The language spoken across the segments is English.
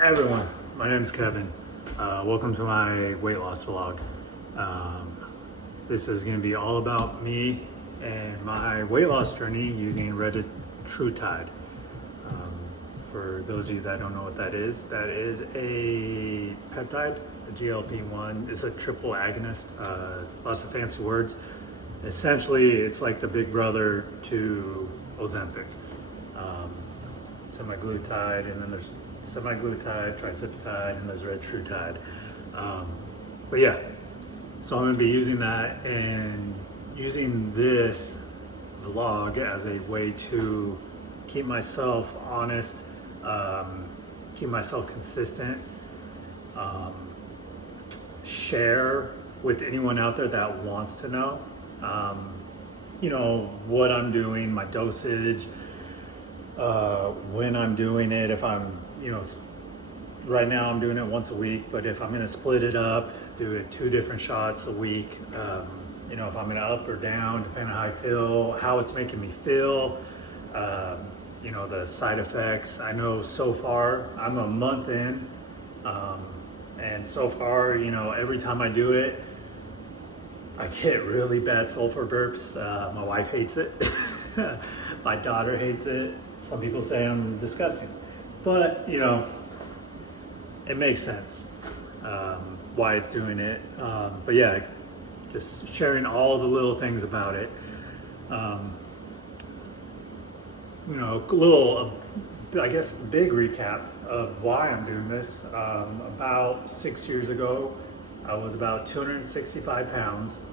Hey everyone, my name's Kevin. Welcome to my weight loss vlog. Um, this is going to be all about me and my weight loss journey using retatrutide. Um, for those of you that don't know what that is a peptide, a GLP-1. It's a triple agonist, lots of fancy words. Essentially, it's like the big brother to Ozempic. Um, Semaglutide, and then there's semaglutide, tirzepatide, and there's retatrutide. But yeah, so I'm going to be using that and using this vlog as a way to keep myself honest, keep myself consistent, um, share with anyone out there that wants to know, what I'm doing, my dosage, when I'm doing it, if I'm, right now I'm doing it once a week, but if I'm going to split it up, do it 2 different shots a week, if I'm going to up or down, depending on how I feel, how it's making me feel, the side effects. I know so far, I'm a month in, and so far, every time I do it, I get really bad sulfur burps. My wife hates it. My daughter hates it. Some people say I'm disgusting, but it makes sense why it's doing it. But yeah, just sharing all the little things about it. I guess, big recap of why I'm doing this. About 6 years ago, I was about 265 pounds.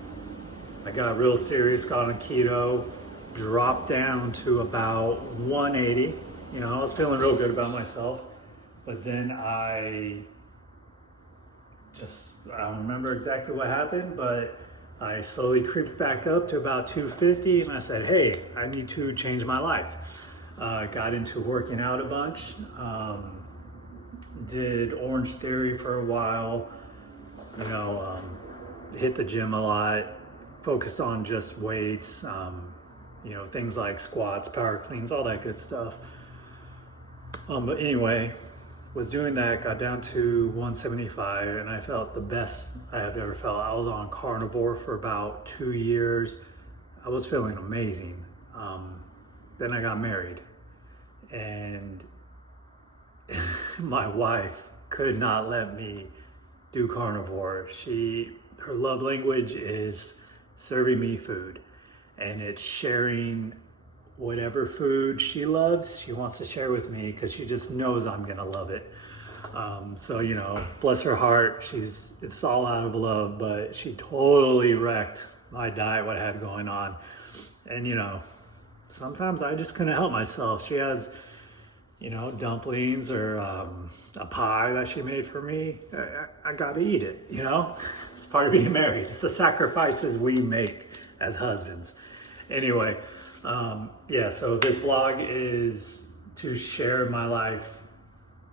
I got real serious, got on keto, dropped down to about 180. I was feeling real good about myself, but then I don't remember exactly what happened, but I slowly creeped back up to about 250, and I said, hey, I need to change my life. I got into working out a bunch, did Orange Theory for a while, hit the gym a lot, focused on just weights, things like squats, power cleans, all that good stuff. But anyway, was doing that, got down to 175, and I felt the best I have ever felt. I was on carnivore for about 2 years. I was feeling amazing. Then I got married, and my wife could not let me do carnivore. Her love language is serving me food, and it's sharing whatever food she loves, she wants to share with me because she just knows I'm gonna love it. So bless her heart, it's all out of love, but she totally wrecked my diet, what I had going on. And sometimes I just couldn't help myself. She has dumplings or a pie that she made for me. I gotta eat it. It's part of being married. It's the sacrifices we make as husbands. Anyway, so this vlog is to share my life,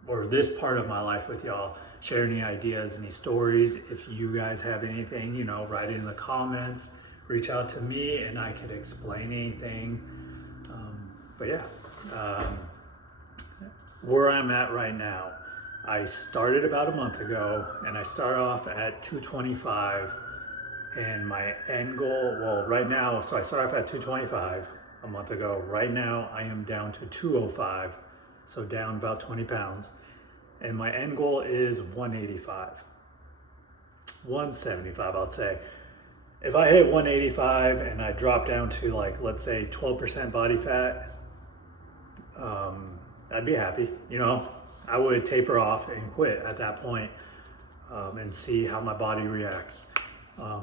or this part of my life, with y'all. Share any ideas, any stories. If you guys have anything, write it in the comments. Reach out to me and I can explain anything. Where I'm at right now, I started about a month ago, and I started off at 225, and my end goal, right now, so I started off at 225 a month ago. Right now, I am down to 205, so down about 20 pounds, and my end goal is 185, 175, I'll say. If I hit 185 and I drop down to, let's say 12% body fat, I'd be happy. I would taper off and quit at that point, and see how my body reacts. But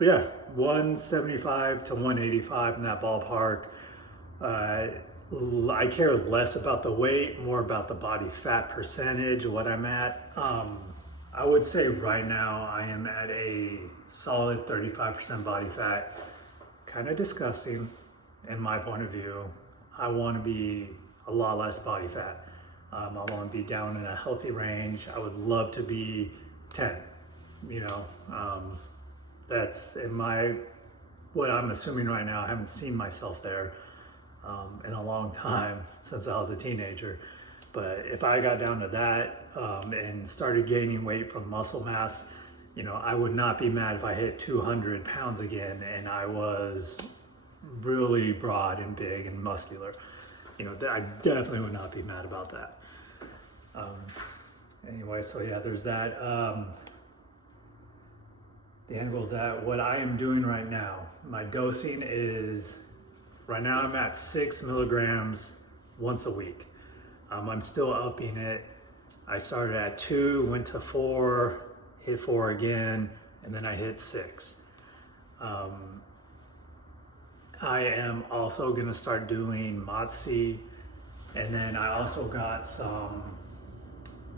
yeah, 175 to 185 in that ballpark. I care less about the weight, more about the body fat percentage, what I'm at. I would say right now I am at a solid 35% body fat. Kind of disgusting in my point of view. I want to be a lot less body fat. I want to be down in a healthy range. I would love to be 10, that's what I'm assuming right now. I haven't seen myself there in a long time, since I was a teenager. But if I got down to that and started gaining weight from muscle mass, you know, I would not be mad if I hit 200 pounds again and I was really broad and big and muscular. You know, I definitely would not be mad about that. Anyway, so yeah, there's that. The end goal is that what I am doing right now, my dosing is, right now I'm at 6 milligrams once a week. I'm still upping it. I started at 2, went to 4, hit 4 again, and then I hit 6. I am also gonna start doing MOTS-c, and then I also got some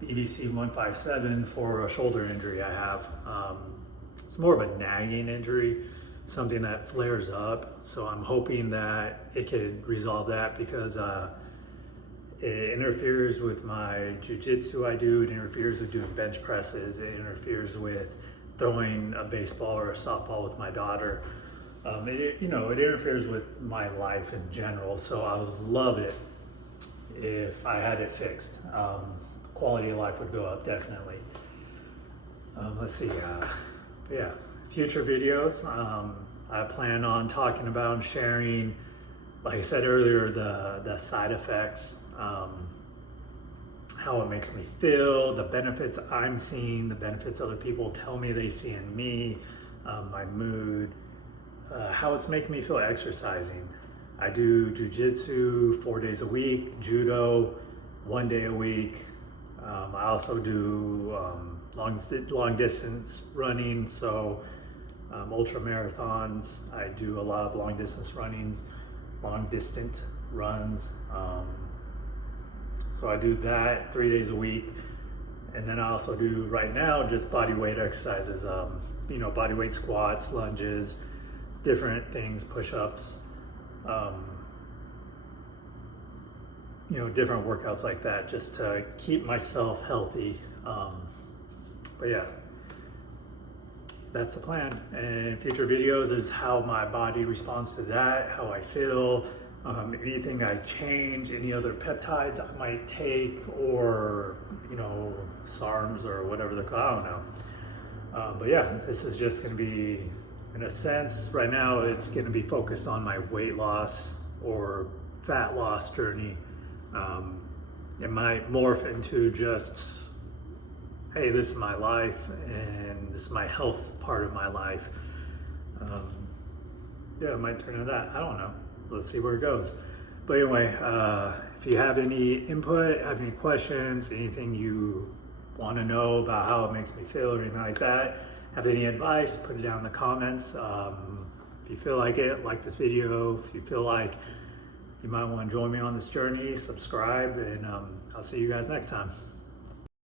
BBC 157 for a shoulder injury I have. It's more of a nagging injury, something that flares up. So I'm hoping that it could resolve that, because it interferes with my jiu-jitsu I do, it interferes with doing bench presses, it interferes with throwing a baseball or a softball with my daughter. It interferes with my life in general. So I would love it if I had it fixed. Quality of life would go up, definitely. Let's see, yeah, future videos. I plan on talking about and sharing, like I said earlier, the side effects, how it makes me feel, the benefits I'm seeing, the benefits other people tell me they see in me, my mood, how it's making me feel exercising. I do jiu-jitsu 4 days a week, judo 1 day a week. I also do long distance running, so ultra marathons. I do a lot of long distance runs. So I do that 3 days a week. And then I also do right now just body weight exercises, body weight squats, lunges, different things, push-ups, different workouts like that, just to keep myself healthy. But yeah, that's the plan. And future videos is how my body responds to that, how I feel, anything I change, any other peptides I might take, or, SARMs or whatever they're called, I don't know. But yeah, this is just gonna be, in a sense, right now it's gonna be focused on my weight loss or fat loss journey. It might morph into just, hey, this is my life and this is my health part of my life. It might turn into that. I don't know. Let's see where it goes. But anyway, if you have any input, have any questions, anything you want to know about how it makes me feel or anything like that, have any advice, put it down in the comments. If you feel like it, like this video. If you feel like you might want to join me on this journey, subscribe, and I'll see you guys next time.